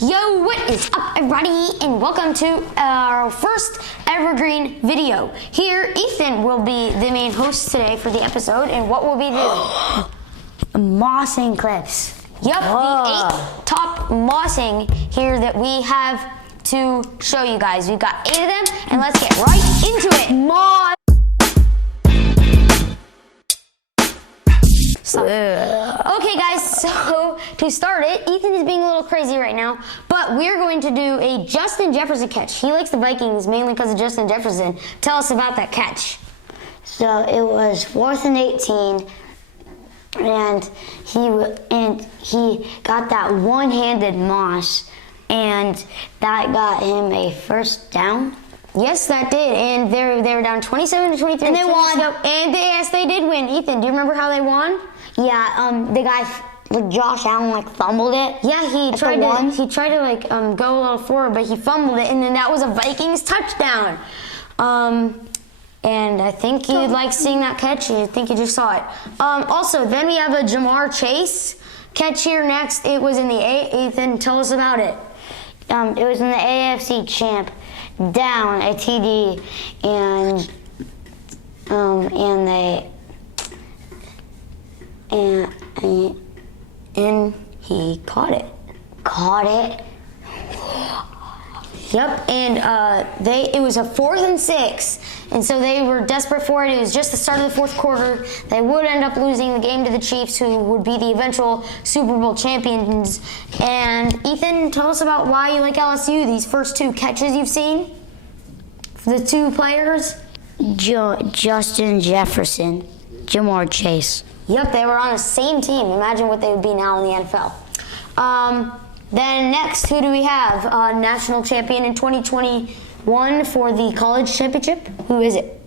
Yo, what is up, everybody, and welcome to our first evergreen video. Here, Ethan will be the main host today for the episode, and what will be the mossing clips. Yep, the 8 top mossing here that we have to show you guys. We've got 8 of them, and let's get right into it. Moss. Okay guys, so to start it, Ethan is being a little crazy right now, but we're going to do a Justin Jefferson catch. He likes the Vikings mainly because of Justin Jefferson. Tell us about that catch. So it was 4th and 18, and he got that one-handed moss, and that got him a first down. Yes, that did, and they were down 27-23, and they won. And yes, they did win. Ethan, do you remember how they won? Yeah, the guy, Josh Allen, fumbled it. Yeah, he tried to go a little forward, but he fumbled it, and then that was a Vikings touchdown. And I think you'd like seeing that catch. I think you just saw it. Also, then we have a Jamar Chase catch here next. It was in the Ethan, tell us about it. It was in the AFC champ, down a TD, and he caught it. Yep, and it was a 4th and 6, and so they were desperate for it. It was just the start of the 4th quarter. They would end up losing the game to the Chiefs, who would be the eventual Super Bowl champions. And Ethan, tell us about why you like LSU, these first 2 catches you've seen. The 2 players. Justin Jefferson, Jamar Chase. Yep, they were on the same team. Imagine what they would be now in the NFL. Then next, who do we have? National champion in 2021 for the college championship. Who is it?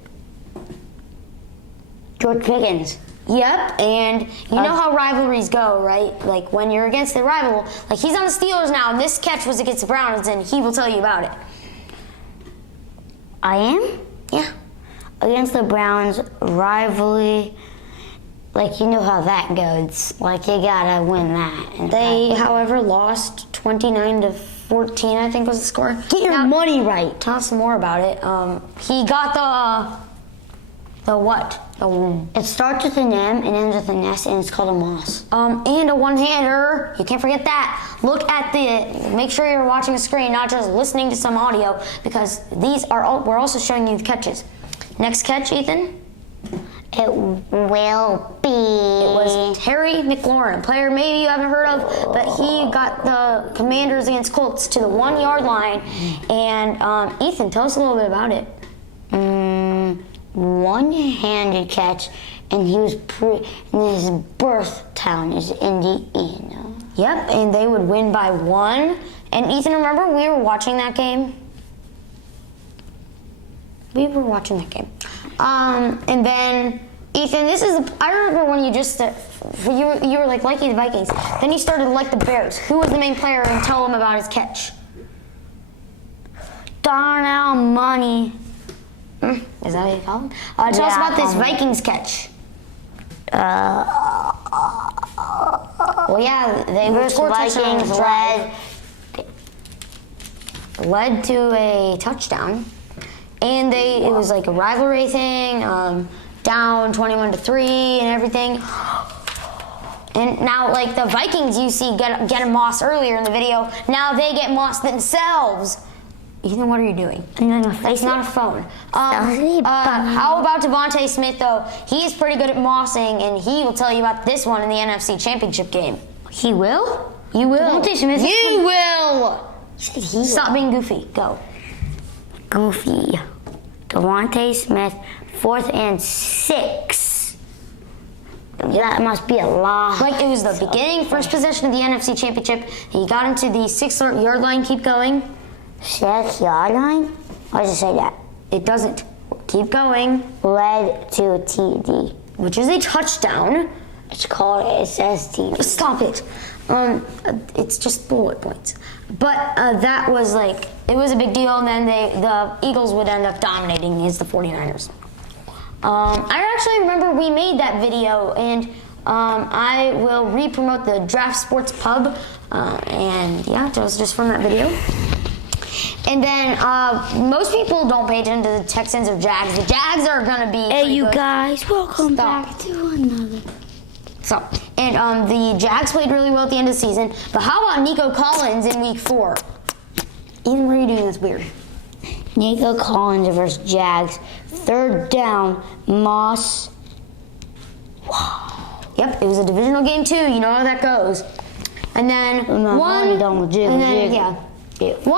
George Pickens. Yep, and you know how rivalries go, right? Like when you're against the rival, like he's on the Steelers now, and this catch was against the Browns, and he will tell you about it. I am? Yeah. Against the Browns, rivalry, you know how that goes. You gotta win that. They, however, lost 29-14, I think was the score. Get your money right. Tell us some more about it. He got the what? It starts with an M and ends with an S, and it's called a moss. And a one-hander. You can't forget that. Look at make sure you're watching the screen, not just listening to some audio, because we're also showing you the catches. Next catch, Ethan? It will be. It was Terry McLaurin, a player maybe you haven't heard of, but he got the Commanders against Colts to the 1-yard line. And Ethan, tell us a little bit about it. One-handed catch, and he was and his birth town is Indiana. Yep, and they would win by 1. And Ethan, remember we were watching that game? We were watching that game. And then, Ethan, I remember when you just, you were liking the Vikings. Then you started to like the Bears. Who was the main player, and tell him about his catch? Darnell Money. Is that what you call him? Tell us about this Vikings catch. Well, yeah, they were Vikings led to a touchdown. And it was like a rivalry thing, down 21-3 and everything. And now, the Vikings, you see, get a moss earlier in the video. Now they get moss themselves. Ethan, what are you doing? It's not a phone. How about Devontae Smith, though? He's pretty good at mossing, and he will tell you about this one in the NFC Championship game. He will? You will. Devontae Smith. You will. Stop being goofy. Go. Goofy. Devontae Smith, 4th and 6. That must be a lot. It was the beginning, first possession of the NFC Championship. He got into the 6-yard line. Keep going. 6-yard line? Why does it say that? It doesn't. Keep going. Led to TD. Which is a touchdown. It says TD. Stop it. It's just bullet points. But that was it was a big deal, and then the Eagles would end up dominating against the 49ers. I actually remember we made that video, and I will re-promote the Draft Sports Pub And yeah, that was just from that video. And then most people don't pay attention to the Texans or Jags. The Jags are gonna be. Hey, you good. guys, welcome back to another. So, and the Jags played really well at the end of the season. But how about Nico Collins in week 4? Ethan, what are you doing that's weird? Nico Collins versus Jags. 3rd down, Moss. Wow. Yep, it was a divisional game too. You know how that goes. And then one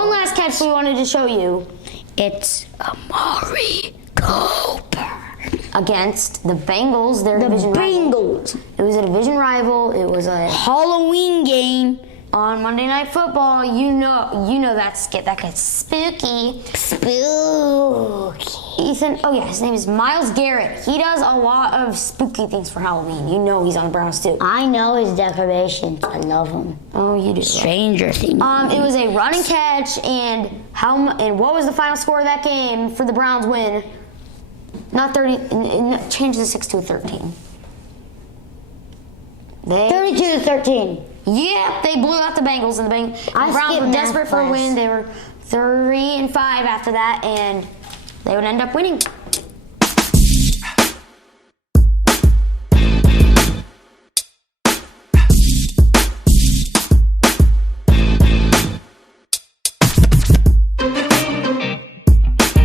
last catch we wanted to show you. It's Amari Cooper Against the Bengals, their the division rival. Bengals. It was a division rival. It was a Halloween game. on Monday Night Football. You know that gets spooky. Spooky. Ethan, oh yeah, his name is Myles Garrett. He does a lot of spooky things for Halloween. You know he's on the Browns too. I know his decorations. I love them. Oh, you do. Stranger Things. It was a running catch, and what was the final score of that game for the Browns win? Not 30. Change the 6 to a 13. 32-13. Yeah, they blew out the Bengals, and the Browns were desperate for a win. They were 3-5 after that, and they would end up winning.